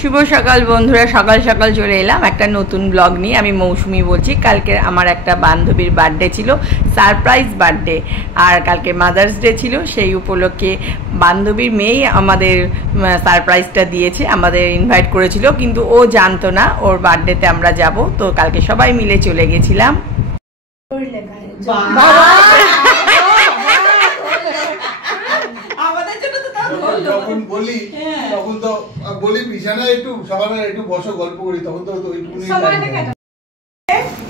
শুভ সকাল বন্ধুরা, সকাল সকাল চলে এলাম একটা নতুন ব্লগ নিয়ে। আমি মৌসুমি বলছি। কালকে আমার একটা বান্ধবীর বার্থডে ছিল, সারপ্রাইজ বার্থডে। আর কালকে মাদার্স ডে ছিল, সেই উপলক্ষে বান্ধবীর মেয়েই আমাদের সারপ্রাইজটা দিয়েছে, আমাদের ইনভাইট করেছিল, কিন্তু ও জানতো না ওর বার্থডেতে আমরা যাব। তো কালকে সবাই মিলে চলে গেছিলাম। যখন বলি তখন তো বলি বিছানায় একটু সকালে একটু বসো গল্প করি, তখন তো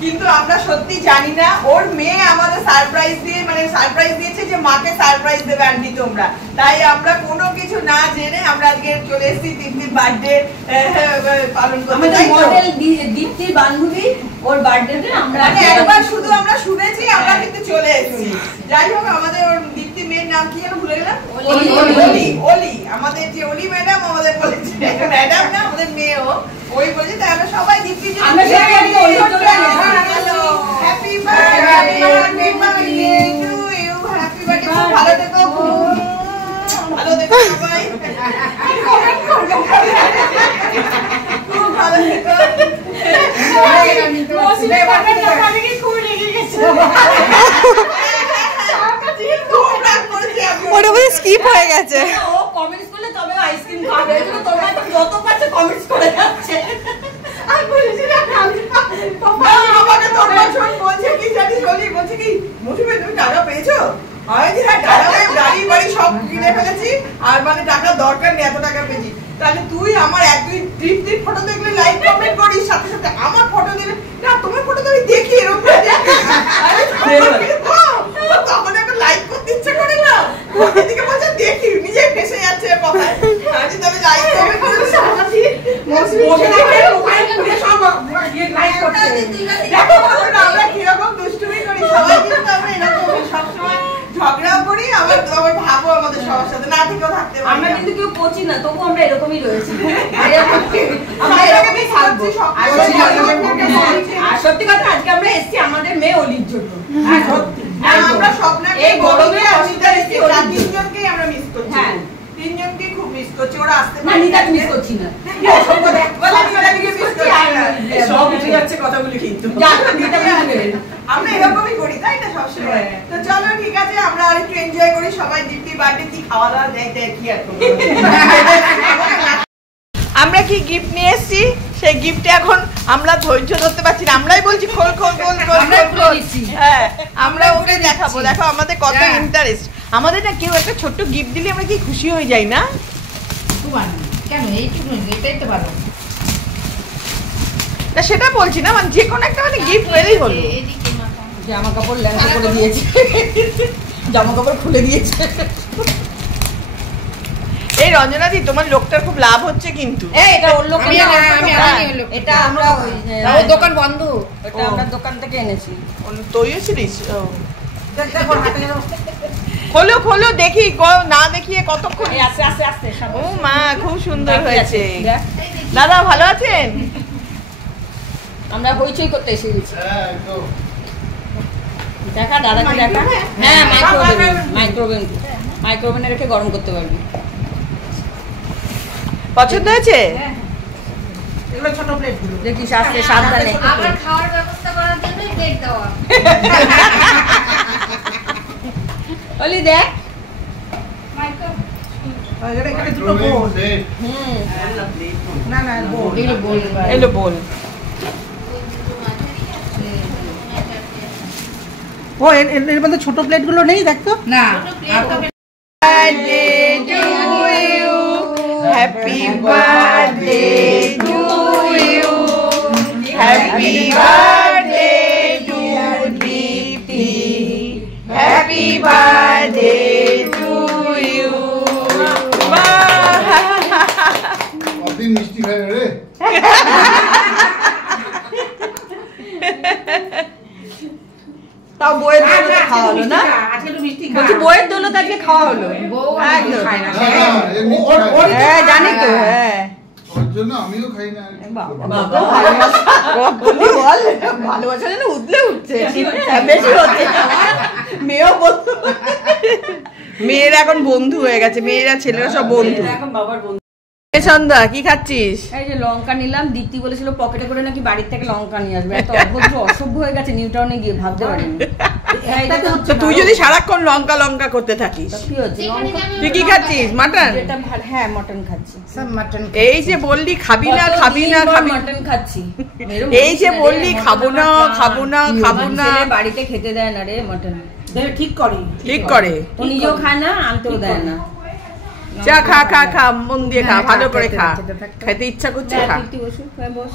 কিন্তু আমরা সত্যি জানি না ওর মেয়ে আমাদের সারপ্রাইজ দিয়ে সারপ্রাইজ দিয়েছে যে মাকে সারপ্রাইজ দেবে আন্টি তোমরা। তাই আমরা কোনো কিছু না জেনে আমরা আজকে চলে এসেছি দীপ্তির বার্থডে পালন করতে। আমাদের মডেল দীপ্তির বান্ধবী ওর বার্থডেতে আমরা একবার শুধু আমরা শুনেছি, আমরা কিন্তু চলে এসেছি। যাই হোক, আমাদের ওর দীপ্তির মেয়ের নাম কি যেন ভুলে গেলাম, অলি। আমাদের যে অলি ম্যাডাম আমাদের বলেছে, ম্যাডাম না আমাদের মেয়েও ওই বলেছে। তাই আমরা সবাই দীপ্তির happy birthday to you, happy birthday. খুব ভালো থেকো, ভালো থেকো সবাই, খুব ভালো থেকো। ওটা বোধহয় স্কিপ হয়ে গেছে। ও কমেন্টস করলে তবে আইসক্রিম খাবে, তোমরা তো যত পারছো কমেন্টস করে যাচ্ছে। আর বলেছি না আমাকে তোমরা শোন বলছে কি জানিস, বলছে কি মুসুমে তুমি টাকা পেয়েছো? আমি যে হ্যাঁ টাকা গাড়ি বাড়ি সব কিনে ফেলেছি, আর মানে টাকা দরকার নেই, এত টাকা পেয়েছি। তাহলে তুই আমার এক দুই ট্রিপ ফটো দেখলে লাইক কমেন্ট করিস, সাথে সাথে আমার ফটো দিলে না, তোমার ফটো তো আমি দেখি এরকম তখন একটা লাইক করতে ইচ্ছা করে না, এদিকে বলছে দেখি নিজে ফেসে যাচ্ছে কথায়। আজ তবে লাইক কমেন্ট করিস আমরা কিরকম দুষ্টুমি করি সবাই, কিন্তু আমরা এরকম সবসময় ঝগড়াও করি, আবার ভাবো আমাদের সবার সাথে না থেকেও থাকতে পারি। আমরা কিন্তু কেউ পচি না, তবু আমরা এরকমই রয়েছি, আমরা এরকমই থাকবো। আর সত্যি কথা আজকে আমরা এসেছি আমাদের মেয়ে অলির জন্য। আমরা স্বপ্নাকে এই গরমে তিনজনকেই আমরা মিস করছি। হ্যাঁ, তিনজনকে খুব মিস করছি। ওরা আসতে না, নিতাকে মিস করছি না, আমরা এরকমই করি, তাই না সবসময়। তো চলো ঠিক আছে, আমরা আর একটু এনজয় করি সবাই। দীপ্তির বার্থডে কি খাওয়া দাওয়া দেয় কি আর আমরা কি গিফট নিয়ে এসেছি, সেই গিফটে এখন আমরা ধৈর্য ধরতে পারছি না, আমরাই বলছি খোল খোল খোল খোল। হ্যাঁ, আমরা ওকে দেখাবো, দেখো আমাদের কত ইন্টারেস্ট। আমাদের না কেউ একটা ছোট্ট গিফট দিলে আমরা কি খুশি হয়ে যাই না? কেন এইটুকু এটাই তো ভালো না, সেটা বলছি না, মানে যে কোনো একটা মানে গিফট পেলেই হলো। জামা কাপড় লেখা করে দিয়েছে, জামা কাপড় খুলে দিয়েছে। এই রঞ্জনাদি, তোমার লোকটার খুব লাভ হচ্ছে কিন্তু। এটা ওর লোক, এটা আমরা ওই দোকান বন্ধ, এটা আমরা দোকান থেকে এনেছি। তুইও ছিলিস? খোলো খোলো দেখি, না দেখিয়ে কতক্ষণ। আস্তে আস্তে আস্তে। ও মা, খুব সুন্দর হয়েছে। দাদা ভালো আছেন? আমরা হইচই করতে এসে গেছি। দেখা দাদাকে দেখা। হ্যাঁ, মাইক্রোওভেনে রেখে গরম করতে পারবি। পছন্দ হয়েছে? এগুলো ছোট প্লেটগুলো দেখিস, আস্তে সাবধানে। আবার খাওয়ার ব্যবস্থা করার জন্য প্লেট দেওয়া। ওলি দেখ, দুটো বোল। না না বোল, এগুলো বোল, এলো বোল। ও এর মধ্যে ছোট প্লেটগুলো নেই, দেখতো না। Happy birthday to you, happy birthday to Dipti, happy birthday to you. কতদিন মিষ্টি খায় রে? তাও বইয়ের দৌলত খাওয়া হলো না, বলছি বইয়ের দৌলত আজকে খাওয়া হলো। হ্যাঁ জানি তো, হ্যাঁ ওর জন্য আমিও খাই না। ভালোবাসা যেন উঠলে উঠছে, বেশি হচ্ছে। মেয়েও বন্ধু, মেয়েরা এখন বন্ধু হয়ে গেছে, মেয়েরা ছেলেরা সব বন্ধু। সন্ধ্যা কি খাচ্ছিস? এই যে লঙ্কা নিলাম, দীপ্তি বলেছিল পকেটে করে নাকি বাড়ির থেকে লঙ্কা নিয়ে আসবে। এত অভদ্র অসভ্য হয়ে গেছে নিউটাউনে গিয়ে, ভাবতে পারিনি। তো তুই যদি সারাক্ষণ লঙ্কা লঙ্কা করতে থাকিস, কি হচ্ছে? তুই কি খাচ্ছিস? মাটন? হ্যাঁ মটন খাচ্ছি। এই যে বললি খাবি না খাবি না খাবি, মটন খাচ্ছি। এই যে বললি খাবো না খাবো না খাবো না, বাড়িতে খেতে দেয় না রে মটন। ঠিক করে ঠিক করে, ও নিজেও খায় না, আনতেও দেয় না। যা খা খা খা, মন দিয়ে খা, ভালো করে খা, খেতে ইচ্ছা করছে খা। বস